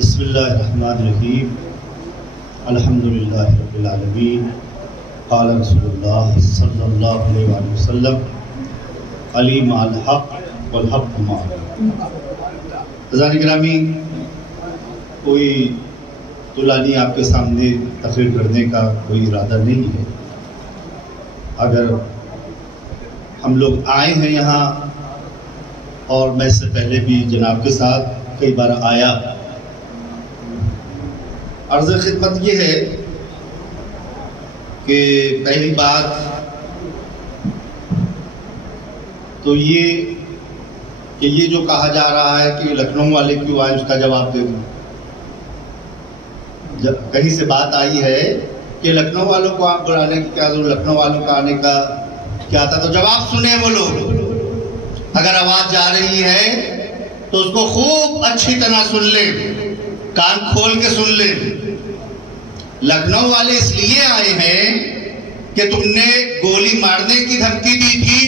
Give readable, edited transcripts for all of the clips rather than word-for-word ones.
بسم اللہ الرحمن الرحیم الحمدللہ رب العالمین قال رسول اللہ صلی اللہ علیہ وآلہ وسلم علی مع الحق والحق معنا۔ عزیزان گرامی، کوئی طولانی آپ کے سامنے تقریر کرنے کا کوئی ارادہ نہیں ہے۔ اگر ہم لوگ آئے ہیں یہاں، اور میں اس سے پہلے بھی جناب کے ساتھ کئی بار آیا، عرض خدمت یہ ہے کہ پہلی بات تو یہ کہ یہ جو کہا جا رہا ہے کہ لکھنؤ والے کیوں آئے، اس کا جواب دے دوں۔ کہیں سے بات آئی ہے کہ لکھنؤ والوں کو آپ بلانے کی کیا ضرورت، لکھنؤ والوں کا آنے کا کیا تھا، تو جواب سنیں وہ لوگ۔ اگر آواز جا رہی ہے تو اس کو خوب اچھی طرح سن لیں، کان کھول کے سن لیں۔ لکھنؤ والے اس لیے آئے ہیں کہ تم نے گولی مارنے کی دھمکی دی تھی،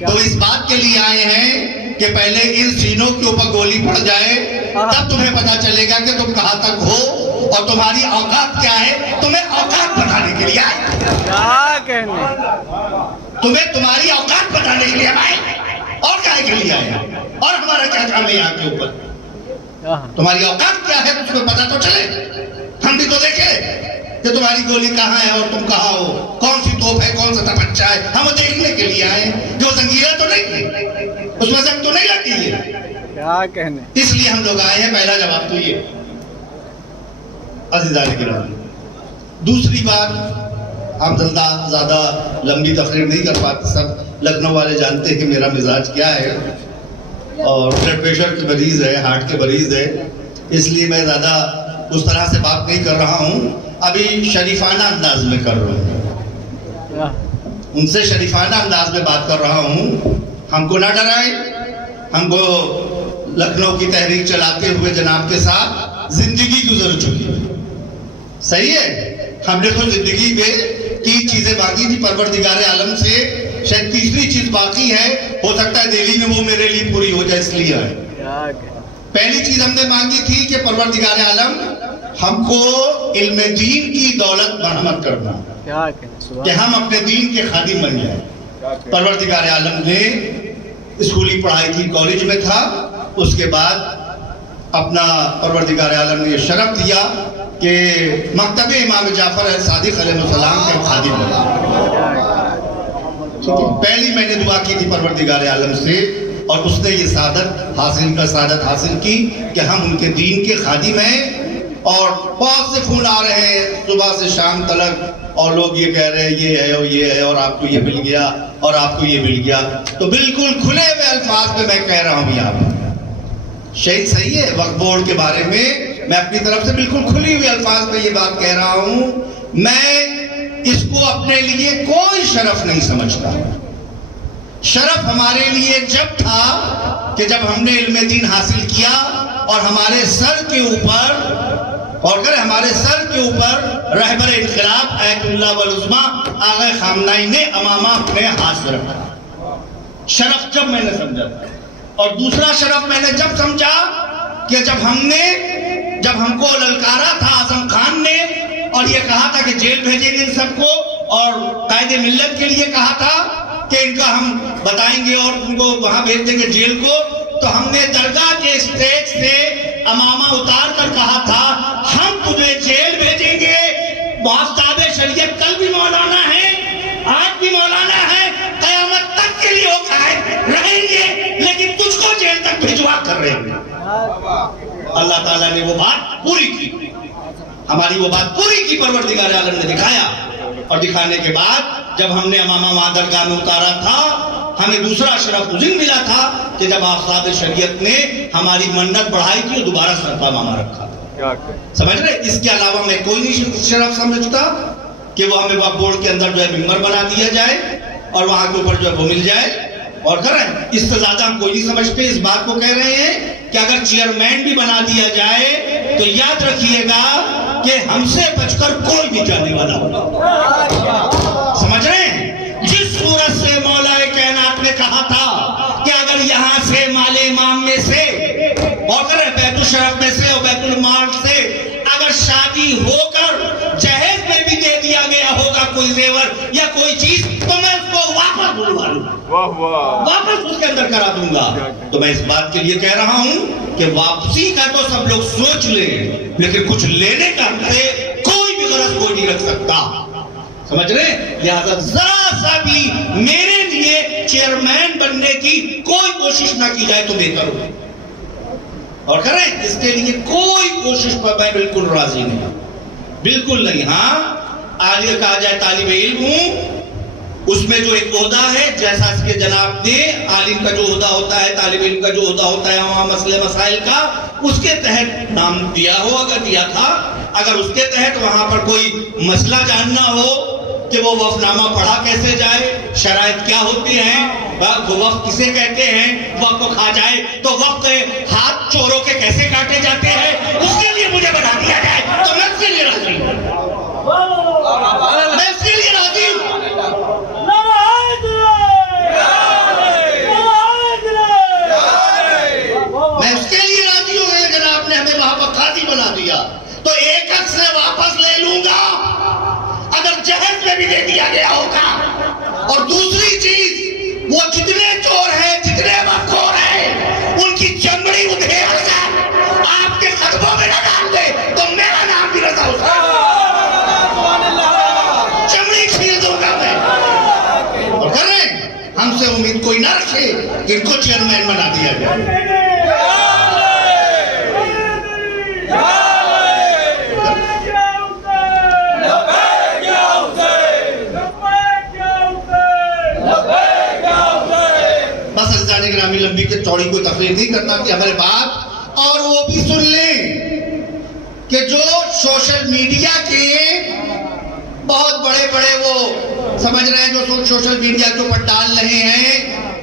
تو اس بات کے لیے آئے ہیں کہ پہلے ان سینوں کے اوپر گولی پڑ جائے، تب تمہیں پتا چلے گا کہ تم کہاں تک ہو اور تمہاری اوقات کیا ہے۔ تمہیں اوقات بتانے کے لیے آئے، کیا کہنے، تمہیں تمہاری اوقات بتانے کے لیے آئے، اور کہنے کے لیے آئے، اور ہمارا کیا کام ہے یہاں کے اوپر۔ تمہاری اوقات کیا ہے اس کو پتا تو چلے، ہم بھی تو دیکھیں کہ تمہاری گولی کہاں ہے اور تم کہاں ہو، کون سی توپ ہے، کون سا تپچا ہے۔ ہم دیکھنے کے لیے آئے، جو زنجیریں تو نہیں، اس میں زنگ تو نہیں لگتی ہے، کیا کہنے۔ اس لیے ہم لوگ آئے ہیں۔ پہلا جواب تو یہ۔ عزیزان کرام، دوسری بات، ہم زیادہ لمبی تقریر نہیں کر پاتے، سب لکھنؤ والے جانتے ہیں کہ میرا مزاج کیا ہے، اور بلڈ پریشر کے مریض ہے، ہارٹ کے مریض ہے، اس لیے میں زیادہ اس طرح سے بات نہیں کر رہا ہوں۔ ابھی شریفانہ انداز میں کر رہا ہوں، ان سے شریفانہ انداز میں بات کر رہا ہوں۔ ہم کو نہ ڈرائیں، ہم کو لکھنؤ کی تحریک چلاتے ہوئے جناب کے ساتھ زندگی گزر چکی ہے، صحیح ہے۔ ہم نے تو زندگی میں 3 چیزیں مانگی تھی پروردگار عالم سے، شاید تیسری چیز باقی ہے، ہو سکتا ہے دہلی میں وہ میرے لیے پوری ہو جائے، اس لیے آئے۔ پہلی چیز ہم نے مانگی تھی کہ پروردگار عالم ہم کو علم دین کی دولت مرحمت کرنا، کہ ہم اپنے دین کے خادم بن جائیں۔ پروردگار عالم نے اسکولی پڑھائی کی، کالج میں تھا، اس کے بعد اپنا پروردگار عالم نے یہ شرف دیا کہ مکتب امام جعفر صادق علیہ السلام کے خادم بنا۔ پہلی میں نے دعا کی تھی پروردگار عالم سے، اور اس نے یہ سعادت حاصل کی کہ ہم ان کے دین کے خادم ہیں۔ اور بہت سے فون آ رہے ہیں صبح سے شام تلک، اور لوگ یہ کہہ رہے ہیں یہ ہے اور یہ ہے، اور آپ کو یہ مل گیا اور آپ کو یہ مل گیا۔ تو بالکل کھلے ہوئے الفاظ میں کہہ رہا ہوں یہاں پر، شہید صحیح ہے، وقف بورڈ کے بارے میں میں اپنی طرف سے بالکل کھلی ہوئی الفاظ میں یہ بات کہہ رہا ہوں۔ میں اس کو اپنے لیے کوئی شرف نہیں سمجھتا۔ شرف ہمارے لیے جب تھا کہ جب ہم نے علم دین حاصل کیا، اور ہمارے سر کے اوپر رہبر انقلاب ایت اللہ والعظمیٰ آغا خامنہی نے امامہ اپنے ہاتھ سے رکھا۔ شرف جب میں نے سمجھا، اور دوسرا شرف میں نے جب سمجھا کہ جب ہم کو للکارا تھا اعظم خان نے، اور یہ کہا تھا کہ جیل بھیجیں گے ان سب کو، اور قائد ملت کے لیے کہا تھا کہ ان کا ہم بتائیں گے اور ان کو وہاں بھیج دیں گے جیل کو، تو ہم نے درگاہ کے اسٹیج سے امامہ اتار کر کہا تھا ہم تمہیں جیل بھیجیں گے، محتسب شریعت کل بھی مولانا ہے، آج بھی مولانا ہے، قیامت تک کے لیے رہیں گے، لیکن تجھ کو جیل تک بھیجوا کر رہے ہیں۔ اللہ تعالیٰ نے وہ بات پوری کی، ہماری وہ بات پوری کی، پروردگار عالم نے دکھایا۔ اور دکھانے کے بعد جب ہم نے امامہ وہاں درگاہ میں اتارا تھا، ہمیں دوسرا شرف اس دن ملا تھا کہ جب آفتاب شریعت نے ہماری منت بڑھائی تھی اور دوبارہ سرپا ماما رکھا تھا۔ سمجھ رہے؟ اس کے علاوہ میں کوئی نہیں شرف سمجھتا کہ وہ ہمیں وقف بورڈ کے اندر جو ہے ممبر بنا دیا جائے اور وہاں کے اوپر جو ہے وہ مل جائے، اور کریں اس سے زیادہ ہم کوئی نہیں سمجھتے۔ اس بات کو کہہ رہے ہیں کہ اگر چیئرمین بھی بنا دیا جائے تو یاد رکھیے گا کہ ہم سے بچ کر کوئی بھی جانے والا ہوگا۔ سمجھ رہے ہیں؟ جس صورت سے مولا کائنات نے کہا تھا کہ اگر یہاں سے مال امام میں سے اور بیت الشرف میں سے اور بیت المال سے اگر شادی ہو کر جہیز میں بھی دے دیا گیا ہوگا کوئی زیور یا کوئی چیز تو میں اس کو واپس بلوا لوں گا، واپس اس کے اندر کرا دوں گا۔ تو میں اس بات کے لیے کہہ رہا ہوں کہ واپسی کا تو سب لوگ سوچ لیں، لیکن کچھ لینے کا سے کوئی بھی غرض کوئی نہیں رکھ سکتا، سمجھ رہے؟ لہذا ذرا سا بھی میرے لیے چیئرمین بننے کی کوئی کوشش نہ کی جائے تو بہتر ہو، اور کریں اس کے لیے کوئی کوشش پر میں بالکل راضی نہیں، بالکل نہیں۔ ہاں آج یہ کہا جائے طالب علم ہوں، اس میں جو ایک عہدہ ہے جیسا اس کے جناب نے عالم کا جو عہدہ ہوتا ہے، طالب علم کا جو عہدہ ہوتا ہے عوام مسئلے مسائل کا، اس کے تحت نام دیا ہو، اگر دیا تھا، اگر اس کے تحت وہاں پر کوئی مسئلہ جاننا ہو کہ وہ وقف نامہ پڑھا کیسے جائے، شرائط کیا ہوتی ہیں، وقف کسے کہتے ہیں، وقف کو کھا جائے تو وقف کے ہاتھ چوروں کے کیسے کاٹے جاتے ہیں، اس کے لیے مجھے بتا دیا جائے تو میں اس کے لیے راضی ہوں، میں اس کے لیے راضی ہوں۔ میں اس کے لیے راضی ہوں کہ جناب نے ہمیں وہاں پر قاضی بنا دیا تو ایک حق سے واپس لے لوں گا اگر جہیز میں بھی دے دیا گیا ہوگا، اور دوسری چیز وہ جتنے چور ہیں، جتنے مخور ہیں، ان کی چمڑی ادھیڑ کر آپ کے قدموں میں نہ ڈال دے تو میرا نام بھی رضا حسین، چمڑی چھیل دوں گا میں۔ اور کر رہے ہیں ہم سے امید کوئی نہ رکھے کہ ان کو چیئرمین بنا دیا جائے۔ بس عزیزان گرامی لمبی کے چوڑی کوئی تقریر نہیں کرتا کہ ہمارے بات، اور وہ بھی سن لیں کہ جو سوشل میڈیا کے بہت بڑے بڑے وہ سمجھ رہے ہیں جو سوشل میڈیا کے اوپر ڈال رہے ہیں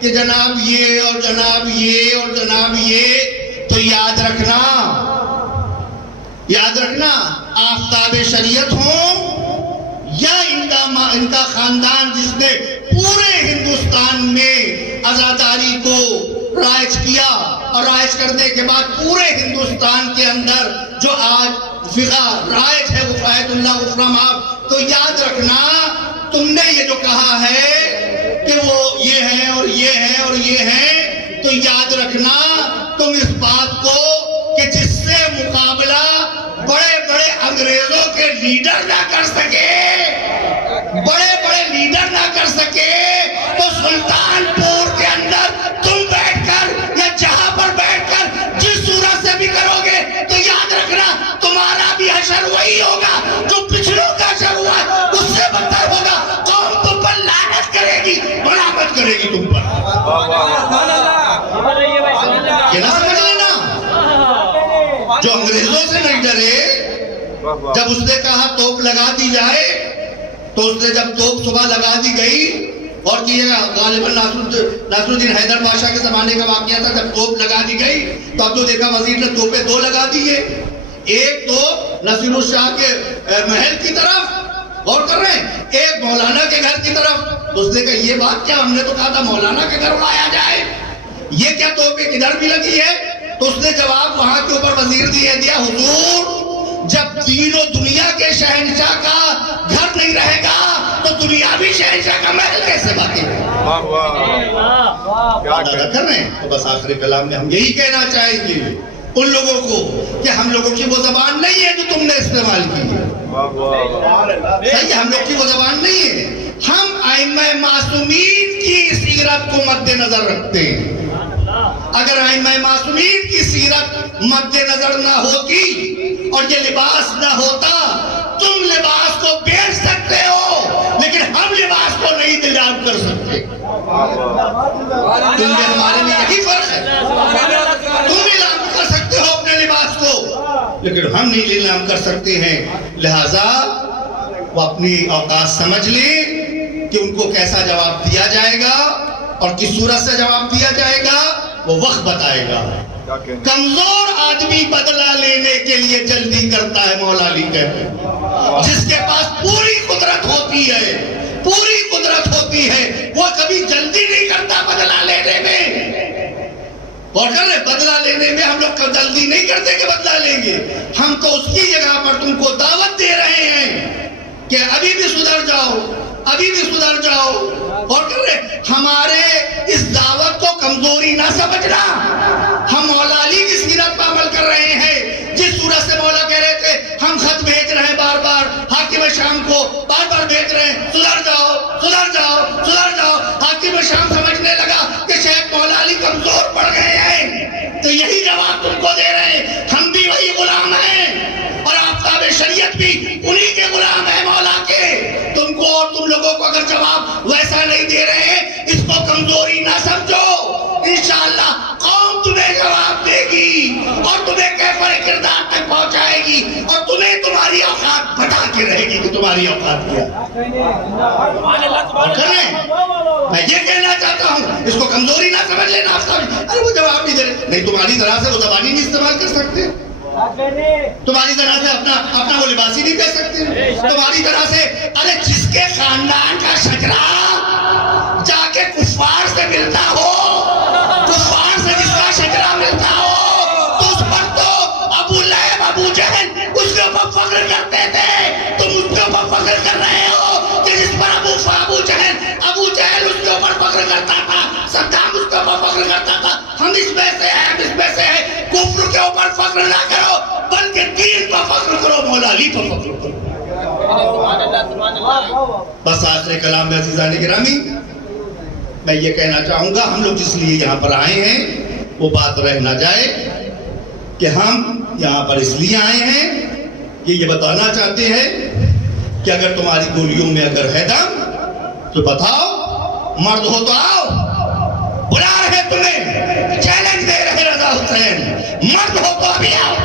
کہ جناب یہ اور جناب یہ اور جناب یہ، تو یاد رکھنا آفتاب شریعت ہوں یا ان کا خاندان جس نے پورے ہندوستان میں عزاداری کو رائج کیا، اور رائج کرنے کے بعد پورے ہندوستان کے اندر جو آج فقہ رائج ہے غفران اللہ غفران معاف، تو یاد رکھنا تم نے یہ جو کہا ہے کہ وہ یہ ہے اور یہ ہے اور یہ ہے، تو یاد رکھنا تم اس بات کو کہ جس سے مقابلہ بڑے بڑے انگریزوں کے لیڈر نہ کر سکے، بڑے بڑے لیڈر نہ کر سکے، تو سلطان پور کے اندر تم بیٹھ کر یا جہاں پر بیٹھ کر جس صورت سے بھی کرو گے تو یاد رکھنا تمہارا بھی حشر وہی ہوگا جو پچھلوں کا حشر ہوا ہے، اس سے بدتر ہوگا۔ قوم تم پر لعنت کرے گی، ملامت کرے گی تم پر۔ یہ نہ سمجھ لینا، جو انگریزوں سے نہیں ڈرے، جب اس نے کہا توپ لگا دی جائے تو اس نے جب توپ صبح لگا دی گئی، اور کہ غالباً ناصر الدین حیدر بادشاہ کے زمانے کا واقعہ تھا، جب توپ لگا دی گئی تو اب جو دیکھا وزیر نے توپیں دو لگا دیے، ایک توپ نصیر الشاہ کے محل کی طرف غور کر رہے ہیں، ایک مولانا کے گھر کی طرف۔ تو اس نے کہا یہ بات کیا، ہم نے تو کہا تھا مولانا کے گھر اڑایا جائے، یہ کیا توپیں کدھر بھی لگی ہے؟ تو اس نے جواب وہاں کے اوپر وزیر دیا، حضور جب دین و دنیا کے شہنشاہ کا گھر نہیں رہے گا تو دنیاوی شہنشاہ کا محل کیسے باقی ہے؟ کر رہے ہیں۔ تو بس آخری کلام میں ہم یہی کہنا چاہیں گے ان لوگوں کو کہ ہم لوگوں کی وہ زبان نہیں ہے جو تم نے استعمال کی ہے، صحیح ہے، ہم لوگ کی وہ زبان نہیں ہے، ہم ائمہ معصومین کی سیرت کو مد نظر رکھتے ہیں۔ اگر ائمہ معصومین کی سیرت مد نظر نہ ہوتی اور یہ لباس نہ ہوتا، تم لباس کو بیچ سکتے ہو لیکن ہم لباس کو نہیں نیلام کر سکتے۔ تم میں ہمارے میں یہی فرق ہے، تم نیلام کر سکتے ہو اپنے لباس کو لیکن ہم نہیں نیلام کر سکتے ہیں۔ لہذا وہ اپنی اوقات سمجھ لیں کہ ان کو کیسا جواب دیا جائے گا اور کس صورت سے جواب دیا جائے گا وہ وقت بتائے گا۔ کمزور آدمی بدلہ لینے کے لیے جلدی کرتا ہے، مولا علی کہتے ہیں، جس کے پاس پوری قدرت ہوتی ہے، پوری قدرت ہوتی ہے، وہ کبھی جلدی نہیں کرتا بدلہ لینے میں۔ اور کر رہے بدلہ لینے میں ہم لوگ جلدی نہیں کرتے کہ بدلہ لیں گے. ہم تو اس کی جگہ پر تم کو دعوت دے رہے ہیں کہ ابھی بھی سدھر جاؤ, ابھی بھی سدھر جاؤ. اور کر رہے ہمارے اس دعوت کو کمزوری نہ سمجھنا. ہم مولا علی کی سیرت پر عمل کر رہے ہیں. جس صورت سے مولا کہہ رہے تھے ہم خط بھیج رہے ہیں بار بار حاکم شام کو, بار بار بھیج رہے ہیں سدھر جاؤ سدھر جاؤ سدھر جاؤ. حاکم شام سمجھنے لگا کہ شاید مولا علی کمزور پڑ گئے ہیں, تو یہی جواب تم کو دے رہے ہیں. ہم بھی وہی غلام ہیں اور آفتاب شریعت بھی انہی کے غلام ہیں مولا کے. تم کو اور تم لوگوں کو اگر جواب ویسا نہیں دے رہے ہیں اس کو کمزوری نہ سمجھو. انشاءاللہ قوم تمہیں جواب دے گی اور تمہیں کیفر کردار تک پہنچائے گی اور تمہیں تمہاری اوقات بتا کے رہے گی کہ تمہاری اوقات کیا. اور کریں میں یہ کہنا چاہتا ہوں اس کو کمزوری نہ سمجھ لینا. ارے وہ جواب نہیں دے رہے, نہیں تمہاری طرح سے وہ زبانی نہیں استعمال کر سکتے, تمہاری طرح سے اپنا وہ لباس ہی نہیں کر سکتے, تمہاری طرح سے. ارے جس کے خاندان کا شجرہ جا کے کفار سے ملتا ہو, کفار سے جس کا شجرہ ملتا ہو, تو اس پر تو ابو لہب ابو جہل اس کے اوپر فخر کرتے تھے. تم اس کے اوپر فخر کر رہے ہو کہ جس پر ابو جہل اس کے اوپر فخر کرتا تھا, صدام اس کے اوپر فخر کرتا تھا. ہم اس میں سے ہیں, ہم اس میں سے ہیں. کفر کے اوپر فخر نہ کرو بلکہ دین پر فخر کرو, مولا علی پر فخر کرو. بس آخر کلام میں عزیزان گرامی میں یہ کہنا چاہوں گا, ہم لوگ جس لیے یہاں پر آئے ہیں وہ بات رہ نہ جائے کہ ہم یہاں پر اس لیے آئے ہیں کہ یہ بتانا چاہتے ہیں کہ اگر تمہاری گولیوں میں اگر ہے دم تو بتاؤ, مرد ہو تو آؤ. بلا رہے تمہیں, چیلنج دے رہے رضا حسین, مرد ہو تو ابھی آؤ,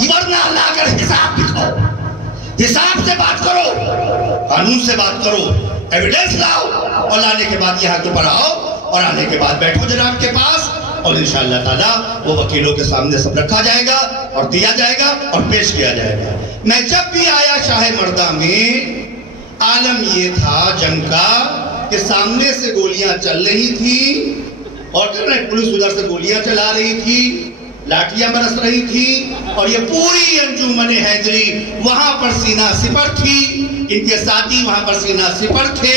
ورنہ اللہ کر حساب دکھاؤ. حساب سے بات کرو, قانون سے بات کرو, ایویڈنس لاؤ, اور لانے کے بعد یہاں کے اوپر آؤ اور آنے کے بعد بیٹھو جناب کے پاس, اور انشاءاللہ تعالیٰ وہ وکیلوں کے سامنے سب رکھا جائے گا اور دیا جائے گا اور پیش کیا جائے گا. میں جب بھی آیا شاہ مردہ میں عالم یہ تھا جنگ کا کہ سامنے سے گولیاں چل رہی تھی اور پولیس ادھر سے گولیاں چلا رہی تھی, لاٹیاں برس رہی تھی, اور یہ پوری انجمن حیدری وہاں پر سینہ سپر تھی, ان کے ساتھی وہاں پر سینہ سپر تھے,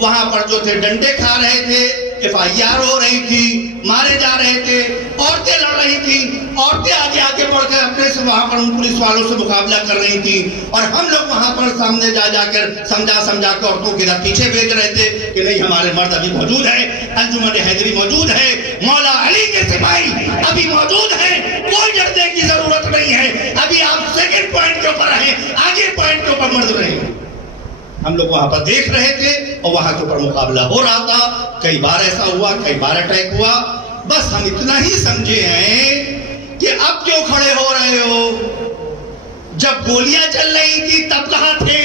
وہاں پر جو تھے ڈنڈے کھا رہے تھے, FIR ہو رہی تھی, مارے جا رہے تھے, عورتیں لڑ رہی تھی, عورتیں آگے بڑھ کر اپنے سے وہاں پر ان پولیس والوں سے مقابلہ کر رہی تھی, اور ہم لوگ وہاں پر سامنے جا کر سمجھا کے عورتوں کے پیچھے بھیج رہے تھے کہ نہیں ہمارے مرد ابھی موجود ہیں, انجمن حیدری موجود ہے, مولا علی کے سپاہی ابھی موجود ہیں, کوئی ڈرنے کی ضرورت نہیں ہے. ابھی آپ سیکنڈ پوائنٹ کے اوپر رہیں, آگے پوائنٹ کے اوپر مرد رہیں. ہم لوگ وہاں پر دیکھ رہے تھے اور وہاں کے اوپر مقابلہ ہو رہا تھا. کئی بار ایسا ہوا, کئی بار اٹیک ہوا. بس ہم اتنا ہی سمجھے ہیں کہ اب کیوں کھڑے ہو رہے ہو؟ جب گولیاں چل رہی تھی تب کہاں تھے؟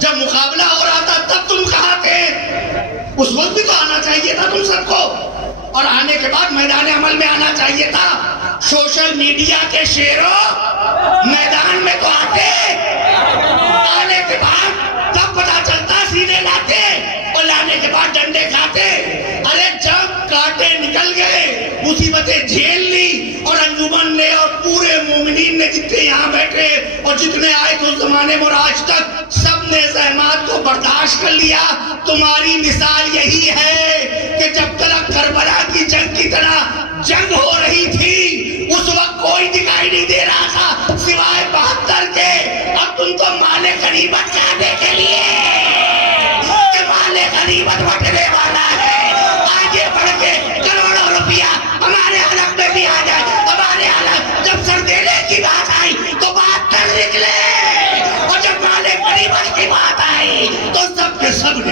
جب مقابلہ ہو رہا تھا تب تم کہاں تھے؟ اس وقت بھی تو آنا چاہیے تھا تم سب کو, اور آنے کے بعد میدان عمل میں آنا چاہیے تھا. سوشل میڈیا کے شیروں میدان میں تو آتے, آنے کے بعد تب پتا چلتا, سیدھے لاتے اور لانے کے بعد ڈنڈے کھاتے. ارے جب کاٹے نکل گئے, مصیبتیں جھیل لی, اور انجمن نے اور پورے مومنین نے جتنے یہاں بیٹھے اور جتنے آئے تھے اس زمانے میں اور آج تک سب نے زحمات کو برداشت کر لیا. تمہاری مثال یہی ہے کہ جب تک کربلا کی جنگ کی طرح جنگ ہو رہی تھی اس وقت کوئی دکھائی نہیں دے رہا تھا سوائے 72 کے, اور تم تو مال غنیمت چاہنے کے لیے کہ مال غنیمت بٹنے والا ہے, آگے بڑھ کے کروڑوں روپیہ ہمارے حلق میں بھی آ جائے. ہمارے حلق جب سر دینے کی بات آئی تو بات کر نکلے, اور جب مال غنیمت کی بات آئی تو سب کے سب